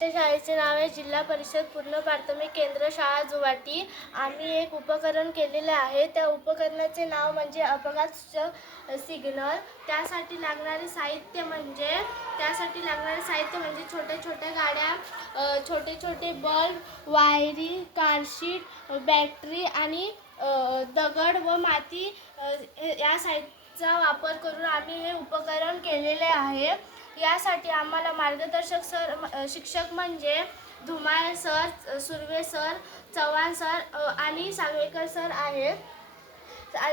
शाळेचे नाव आहे जिल्हा परिषद पूर्ण प्राथमिक केंद्र शाळा जुवाटी। आम्ही एक उपकरण केलेले आहे। त्या उपकरणाचे नाव म्हणजे अपघात सिग्नल। त्यासाठी लागणारे साहित्य म्हणजे छोट्या छोट्या गाड्या, छोटे छोटे बल्ब, वायरी, कारशीट, बॅटरी आणि दगड व माती या साहित्याचा वापर करून आम्ही हे उपकरण केलेले आहे। यासाठी आम्हाला मार्गदर्शक शिक्षक म्हणजे Dhumale sir, Surve sir, Chavan sir आणि सांगवेकर सर आहेत।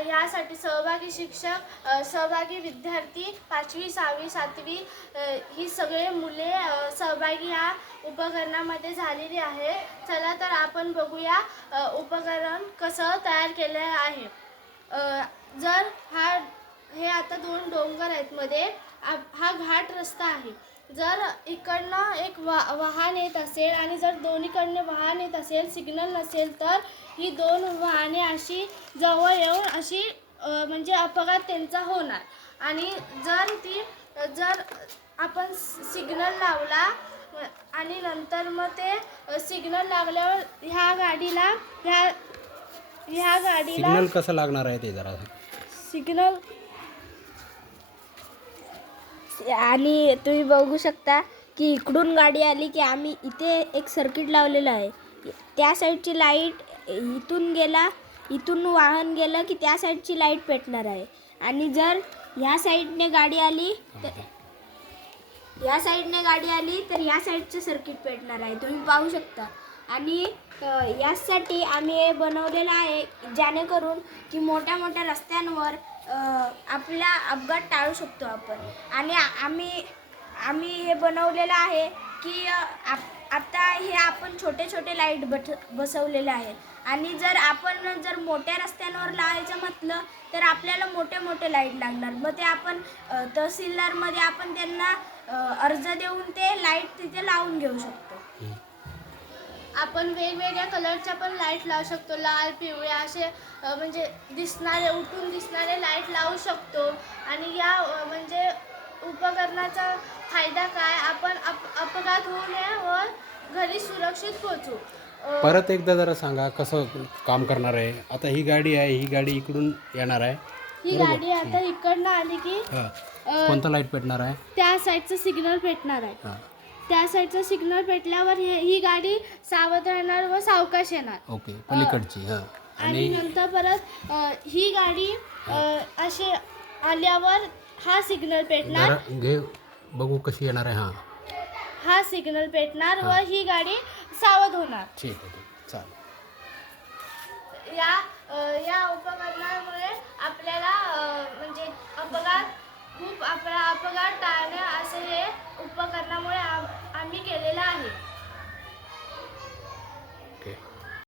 यासाठी सहभागी विद्यार्थी 5वी, 6वी, 7वी ही सगळे मुले सहभागी या उपकरणामध्ये झालेली आहे। चला तर आपण बघूया उपकरण कसं तयार केले आहे। जर हे आता 2 डोंगर आहेत मध्ये, हा घाट रस्ता आहे। जर इकडनं एक वाहन येत असेल आणि जर दोन्हीकडनं वाहन येत असेल, सिग्नल नसेल, तर ही 2 वाहने अशी जवळ येऊन अशी म्हणजे अपघात त्यांचा होणार। आणि जर आपण सिग्नल लावला आणि नंतर मग ते सिग्नल लागल्यावर ह्या गाडीला सिग्नल कसं लागणार आहे ते जरा सिग्नल। आणि तुम्ही बघू शकता की इकडून गाडी आली की आम्ही इथे एक सर्किट लावलेलं आहे। त्या साईडची लाईट इथून इथून वाहन गेलं की त्या साईडची लाईट पेटणार आहे। आणि जर ह्या साईडने गाडी आली तर ह्या साईडचं सर्किट पेटणार आहे, तुम्ही पाहू शकता। आणि यासाठी आम्ही हे बनवलेलं आहे जेणेकरून की मोठ्या मोठ्या रस्त्यांवर आपला अपघात टाळू शकतो आपण। आणि आम्ही हे बनवलेलं आहे की आता हे आपण छोटे छोटे लाईट बसवलेले आहेत। आणि जर मोठ्या रस्त्यांवर लावायचं म्हटलं तर आपल्याला मोठे मोठे लाईट लागणार। मग ते आपण तहसीलदारमध्ये आपण त्यांना अर्ज देऊन ते लाईट तिथे लावून घेऊ शकतो। आपण वेगवेगळ्या कलरच्या पण लाईट लावू शकतो, लाल, पिवळे असे म्हणजे उठून दिसणारे लाईट लावू शकतो। आणि या म्हणजे उपकरणाचा फायदा काय, आपण अपघात होऊ नये व घरी सुरक्षित पोहोचू। परत एकदा जरा सांगा कसं काम करणार आहे। आता ही गाडी आहे, ही गाडी इकडून येणार आहे, ही गाडी आता इकडनं आली की कोणता लाईट पेटणार आहे? त्या साईडचं सिग्नल पेटणार आहे। त्या साईडचं सिग्नल पेटल्यावर ही गाडी सावध राहणार व सावकाश येणार। ओके, पलीकडची। आणि नंतर परत ही गाडी अशी आल्यावर हा सिग्नल पेटणार, घे बघू कशी येणार आहे। हा सिग्नल पेटणार व ही गाडी सावध होणार। ठीक आहे, चालेल। या उपकरणामुळे आपल्याला म्हणजे अपघात टाळणे असे हे उपकरणामुळे